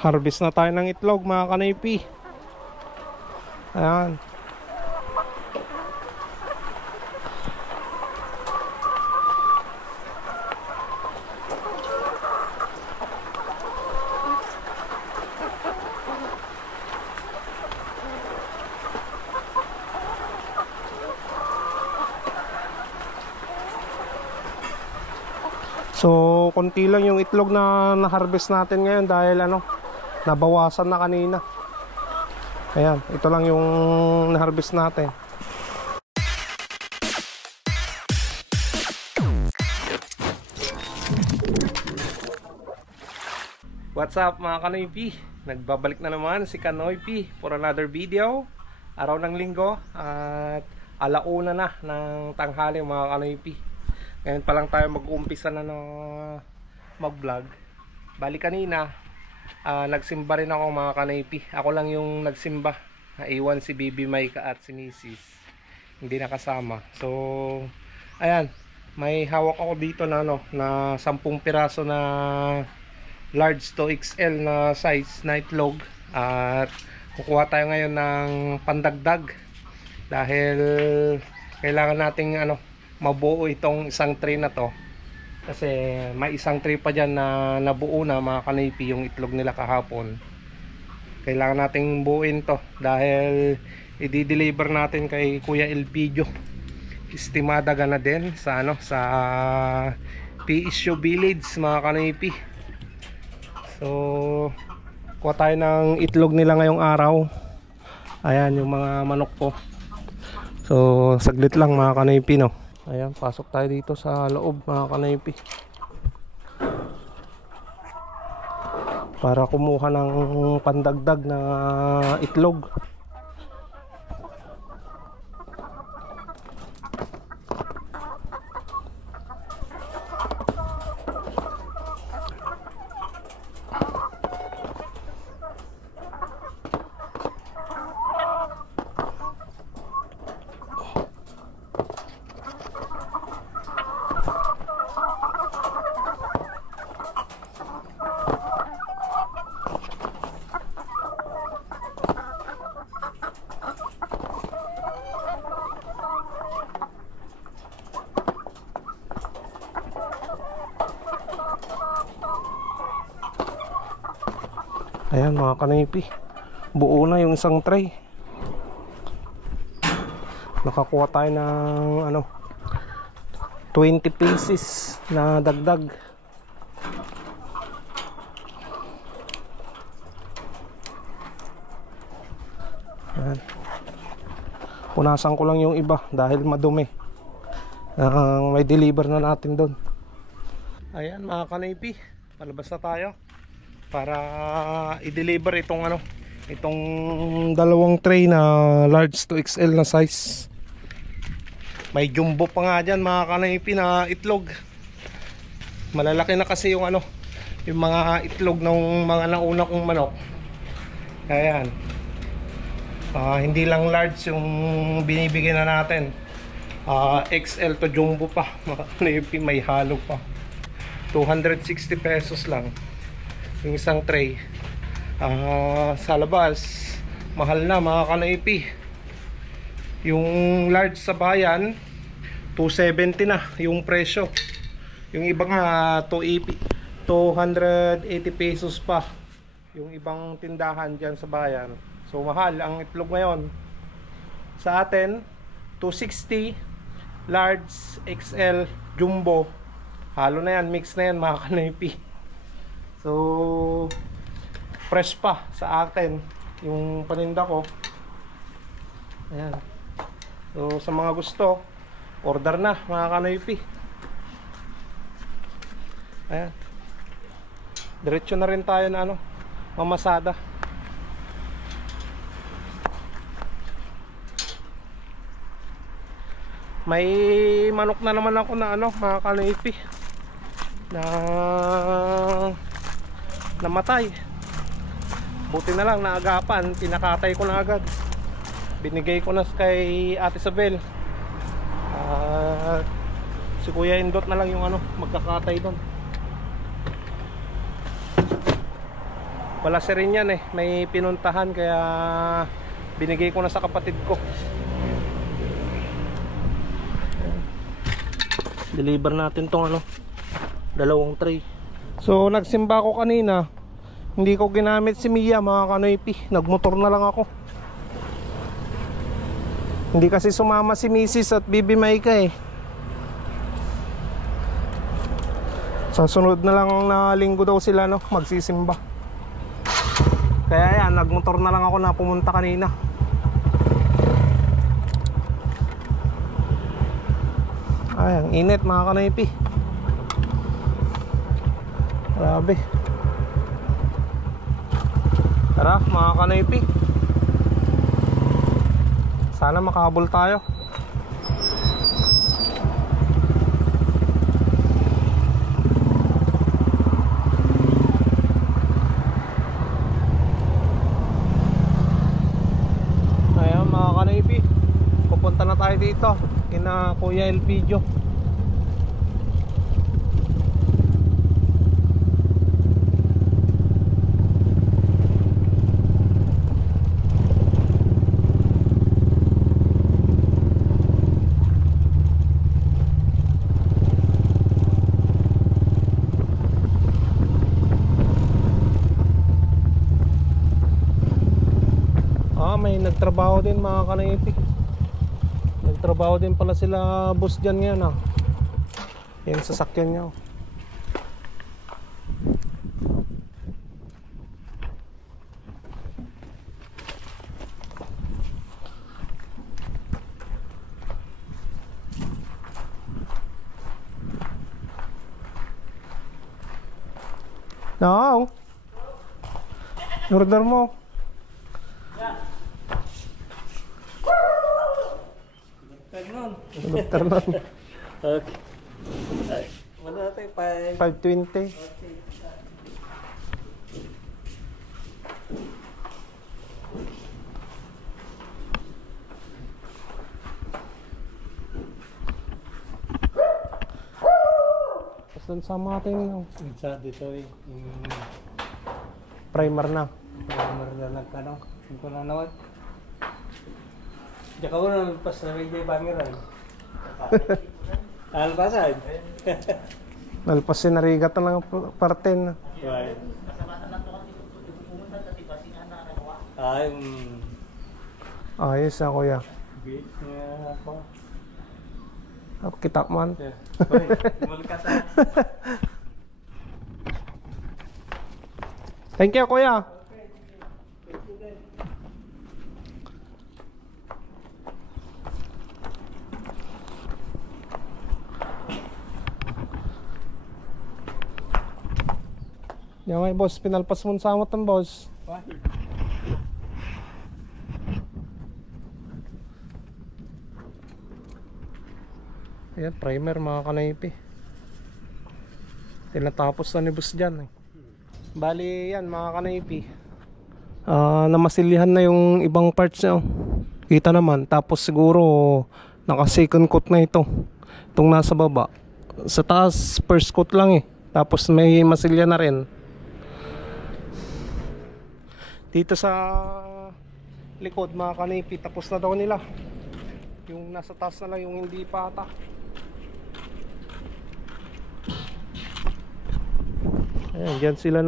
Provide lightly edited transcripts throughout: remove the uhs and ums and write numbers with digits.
Harvest na tayo ng itlog mga kanipi. Ayan. So, konti lang yung itlog na na-harvest natin ngayon dahil nabawasan na kanina. Ayan, ito lang yung na-harvest natin. What's up mga Kanoy-P? Nagbabalik na naman si Kanoy-P for another video. Araw ng linggo at alauna na ng tanghali mga Kanoy-P. Ngayon pa lang tayo mag-uumpisa na mag-vlog. Bali kanina nagsimba rin ako mga Kanoy-P. Ako lang yung nagsimba. Naiwan si Bibi Maika at si Mrs. Hindi nakasama. So ayan, may hawak ako dito na na 10 piraso na large to XL na size na itlog. At kukuha tayo ngayon ng pandagdag dahil kailangan nating mabuo itong isang tray na to, kasi may isang tray pa dyan na nabuo na mga Kanoy-P yung itlog nila kahapon. Kailangan nating buuin to dahil i-deliver natin kay Kuya Elpidio Estimada na din sa sa PSU Village mga Kanoy-P. So kuha tayo ng itlog nila ngayong araw. Ayan yung mga manok ko. So saglit lang mga Kanoy-P Ayan, pasok tayo dito sa loob mga Kanoy-P para kumuha ng pandagdag na itlog. Ayan mga Kanoy-P, buo na yung isang tray. Nakakuha tayo ng 20 pieces na dagdag. Ayan. Punasan ko lang yung iba dahil madumi. May deliver na natin doon. Ayan mga Kanoy-P, palabas na tayo para i-deliver itong itong dalawang tray na large to XL na size. May jumbo pa nga dyan mga Kanoy-P na itlog. Malalaki na kasi yung yung mga itlog ng mga nauna kong manok. Ayan, hindi lang large yung binibigyan na natin, XL to jumbo pa mga Kanoy-P, may halo pa. 260 pesos lang yung isang tray. Sa labas mahal na mga Kanoy-P. Yung large sa bayan 270 na yung presyo. Yung iba nga 280 pesos pa yung ibang tindahan dyan sa bayan. So mahal ang itlog ngayon. Sa atin 260 large, XL, jumbo, halo na yan, mix na yan mga Kanoy-P. So fresh pa sa akin yung paninda ko. Ayan. So sa mga gusto, order na mga Kanoy-P. Ayan, diretso na rin tayo na mamasada. May manok na naman ako na mga Kanoy-P na namatay. Buti na lang naagapan, pinakatay ko na agad. Binigay ko na kay Ate Isabel. Si Kuya Indot na lang yung magkakatay doon. Wala si rin yan eh, may pinuntahan kaya binigay ko na sa kapatid ko. Deliver natin tong ano, 2 tray. So nagsimba ko kanina, hindi ko ginamit si Mia mga kanoypi, nagmotor na lang ako. Hindi kasi sumama si Mrs. at Bibi Maika eh. Sa sunod na lang na linggo daw sila no, magsisimba. Kaya yan, nagmotor na lang ako na pumunta kanina. Ay, ang init mga kanoypi. Grabe. Tara mga kanoypi, sana makahabol tayo. Pupunta na tayo dito kina Kuya Elpidio. May nagtrabaho din mga kanoypi. Nagtrabaho din pala sila boss dyan ngayon ah. Yan sasakyan niya oh. No. Order mo. Doktor nun. Okay. Ano natin? 520. Okay. Tapos dun sama natin yung Sa dito eh. Yung primer na. primer na nagkano. Yung ko na nawat. Diyan ka mo na pas na medyo pangiran. Alpasan. Nalpasin na rigat na lang parte na. Right. Ay, Ayos na kuya. bit niya ako. Kita man. Hoy, mulkas ah. Thank you kuya. Yan may boss, pinalpas mo sa amot ng boss. Ayan, primer mga kanaypi. Tinatapos na ni boss dyan eh. Bali yan mga kanaypi, namasilihan na yung ibang parts niya oh. Kita naman. Tapos siguro naka second coat na ito. Itong nasa baba. Sa taas first coat lang eh. Tapos may masilya na rin. Dito sa likod mga kanaypi, tapos na daw nila. Yung nasa taas na lang yung hindi pa ata. Ayan, dyan sila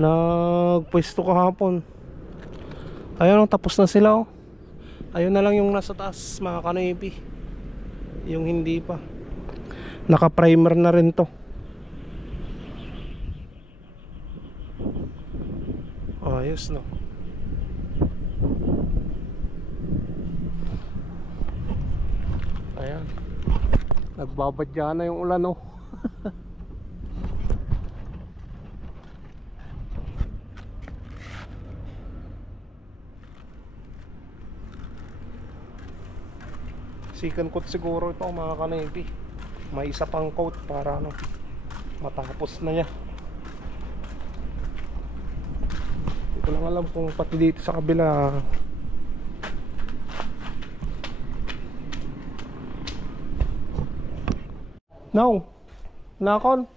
nagpwesto kahapon. Ayun, tapos na sila oh. Ayun na lang yung nasa taas mga kanaypi. Yung hindi pa. Naka primer na rin to. Ayos no. Ayan, nagbabadya na yung ulan oh. Second coat siguro ito mga kanaypi. May isa pang coat para matapos na niya. Hindi ko lang alam kung pati dito sa kabila. No. Nakon.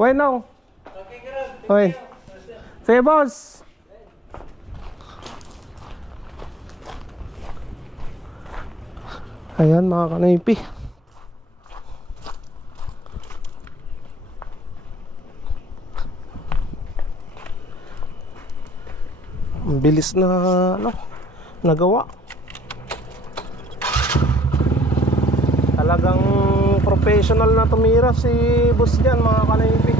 Why no? Okay, girl. Hoy. Sige, boss. Ayan mga kanipi. Ang bilis na nagawa. Talagang professional na tumira si boss dyan mga kanipi.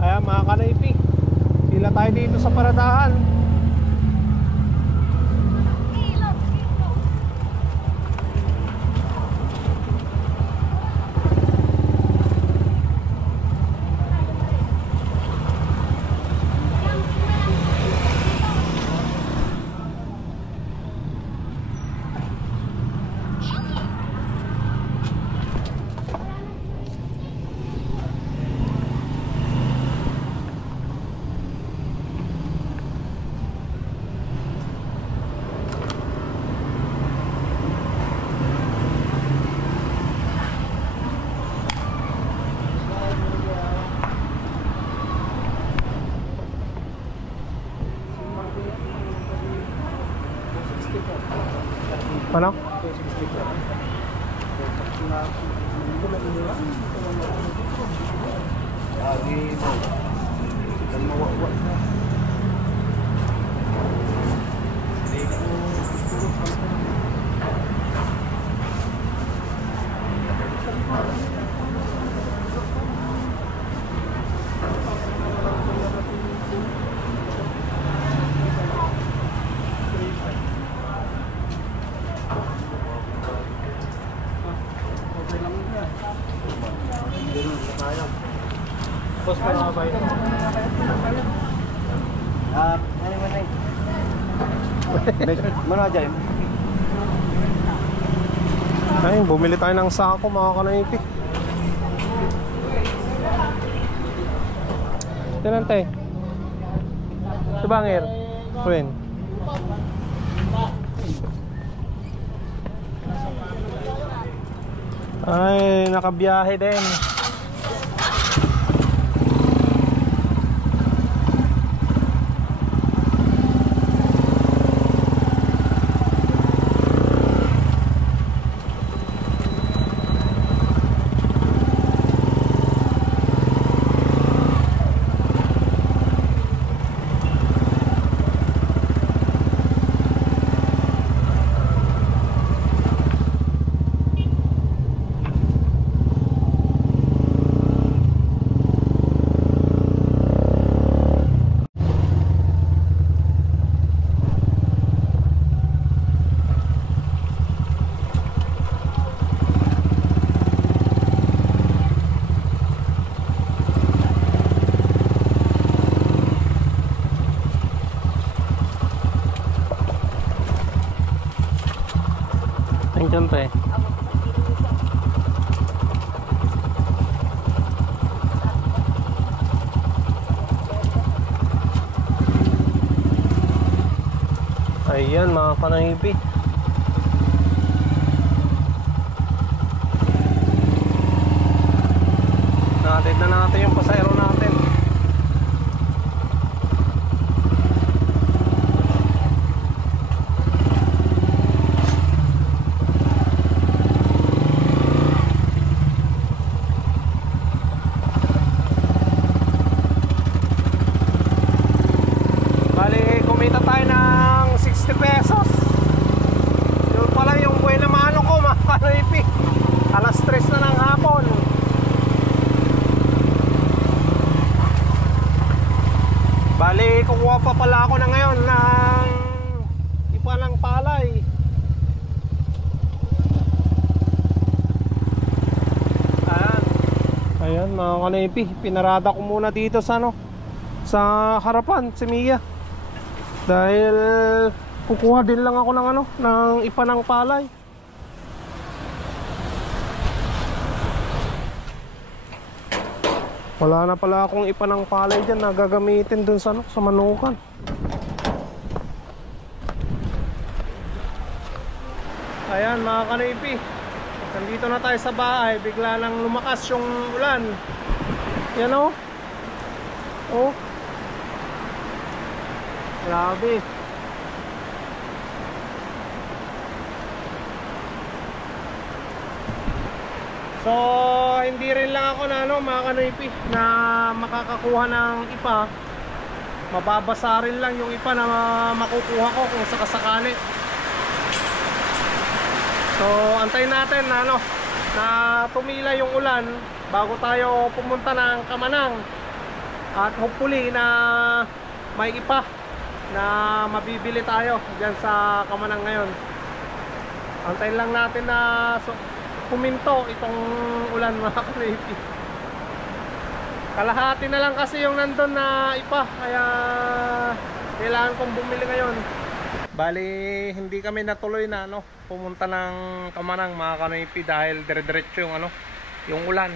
Ayan mga kanipi, pila tayo dito sa paradahan. Ano? Boss pa na ba yun? Ano man eh? Mana aja yun? Ay, bumili tayo ng sako mga kanipi. Tinante. Subangir. Ruin. Ay, nakabiyahe din. Siyempre. Ayan mga kanahipi. Natin na natin yung pasayro natin. Bali, kukuha pa pala ako na ngayon ng ipa ng palay. Ayan. Ayan mga kanipi, pinarada ko muna dito sa sa harapan, si Mia. Dahil kukuha din lang ako ng ng ipa ng palay. Wala na pala akong ipa ng palay dyan na gagamitin dun sa manukan. Ayan mga kanipi, nandito na tayo sa bahay. Bigla nang lumakas yung ulan. Yan o. Oh. Grabe. So, hindi rin lang ako na mga kanoypi na makakakuha ng ipa. Mababasa rin lang yung ipa na makukuha ko kung sakasakali. So, antayin natin na na tumila yung ulan bago tayo pumunta ng Kamanang. At hopefully na may ipa na mabibili tayo diyan sa Kamanang ngayon. Antayin lang natin na puminto itong ulan mga kanoypi. Kalahati na lang kasi yung nandun na ipa, kaya kailangan kong bumili ngayon. Bali hindi kami natuloy na pumunta ng Kamanang mga kanoypi dahil dire-diretso yung yung ulan.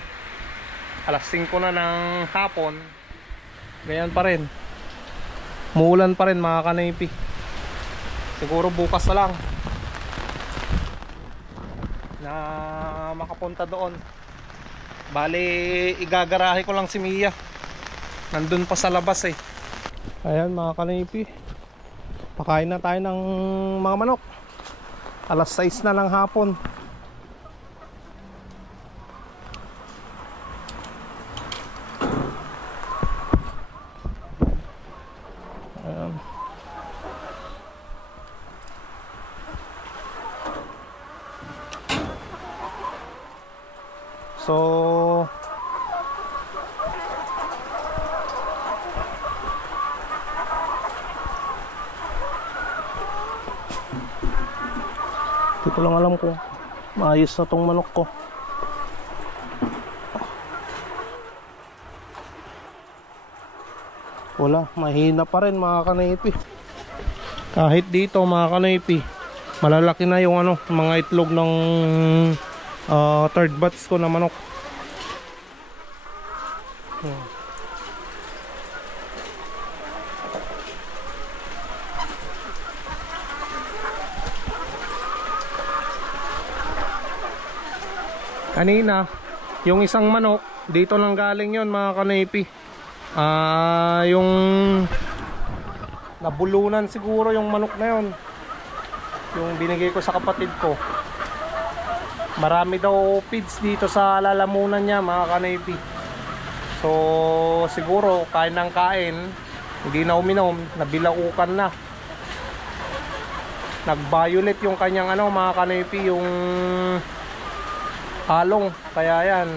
Alas 5 na ng hapon, ganyan pa rin, muulan pa rin mga kanoypi. Siguro bukas na lang na makapunta doon. Bali igagarahe ko lang si Mia, nandun pa sa labas eh. Ayan mga kanoypi, pakain na tayo ng mga manok. Alas 6 na ng hapon. Ayan. So hindi ko lang alam kung maayos na tong manok ko. Wala, mahina pa rin mga kanoypi. Kahit dito mga kanoypi, malalaki na yung mga itlog ng third batch ko na manok. Kanina yung isang manok dito lang galing yon mga kanoypi. Yung nabulunan siguro yung manok na yon, yung binigay ko sa kapatid ko. Marami daw feeds dito sa lalamunan niya mga kanoypi. So siguro kain ng kain, hindi na uminom, nabilaukan na. Nag-violet yung kanyang mga kanoypi, yung halong, kaya yan.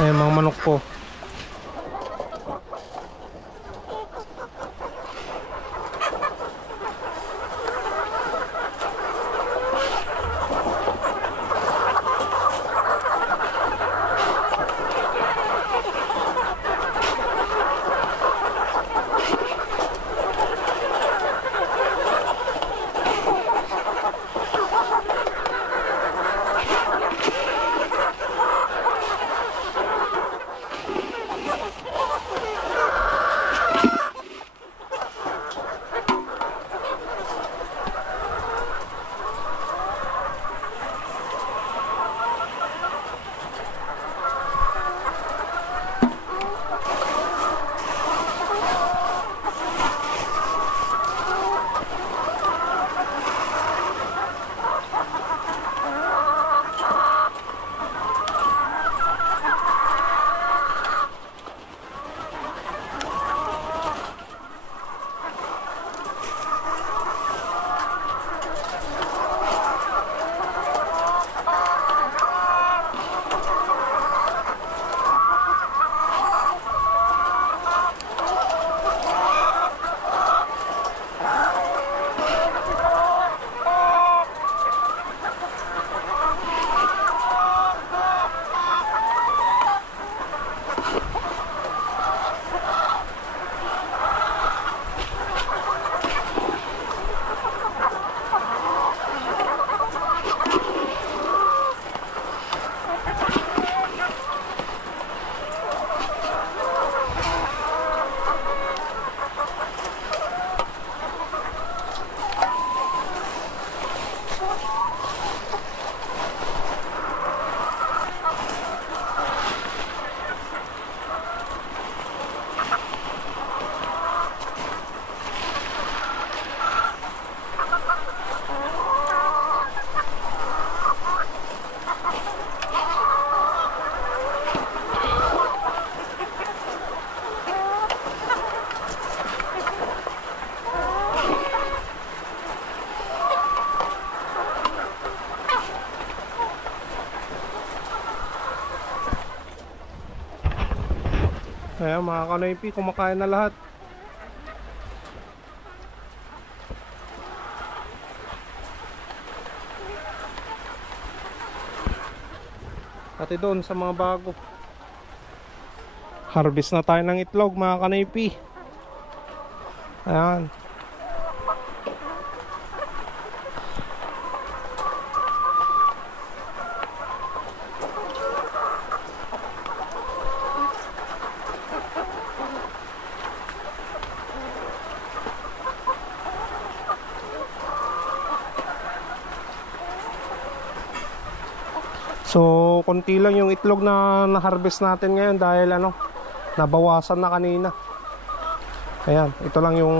Ayan mga manok ko. Ayan mga kanoypi, kumakain na lahat. Pati doon sa mga bago. Harvest na tayo ng itlog mga kanoypi. Ayan. So, konti lang yung itlog na na-harvest natin ngayon dahil nabawasan na kanina. Ayan, ito lang yung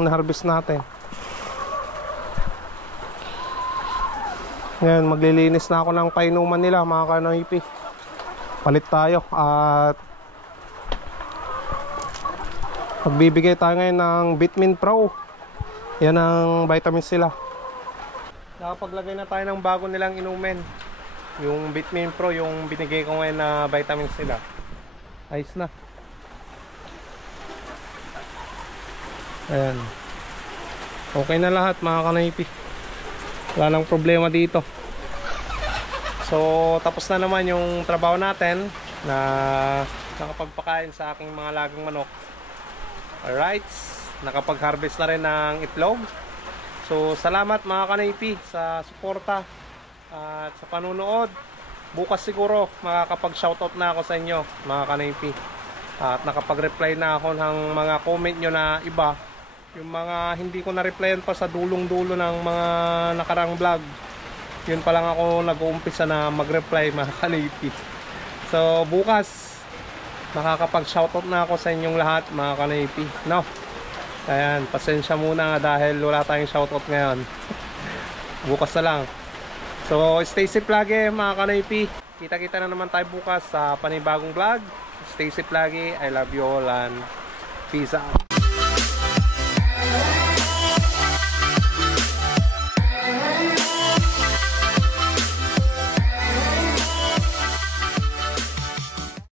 na-harvest natin. Ngayon, maglilinis na ako ng painuman nila mga kanoypi. Palit tayo at magbibigay tayo ngayon ng Vitamin Pro. Yan ang vitamins sila. Nakapaglagay na tayo ng bago nilang inumin. Yung Vitamin Pro, yung binigay ko ngayon na vitamins nila. Ayos na. Ayan. Okay na lahat mga kanoypi. Wala nang problema dito. So tapos na naman yung trabaho natin na nakapagpakain sa aking mga lagang manok. Alright, nakapag-harvest na rin ng itlog. So salamat mga kanoypi sa suporta at sa panunood. Bukas siguro makakapag-shoutout na ako sa inyo mga kanoypi. At nakapag-reply na ako ng mga comment nyo na iba. Yung mga hindi ko na-replyan pa sa dulong-dulo ng mga nakarang vlog, yun pa lang ako nag-uumpisa na mag-reply mga kanoypi. So bukas makakapag-shoutout na ako sa inyong lahat mga kanoypi, no? Ayan, pasensya muna dahil wala tayong shoutout ngayon. Bukas na lang. So stay safe lagi mga kanoypi. Kita-kita na naman tayo bukas sa panibagong vlog. Stay safe lagi. I love you all and peace out.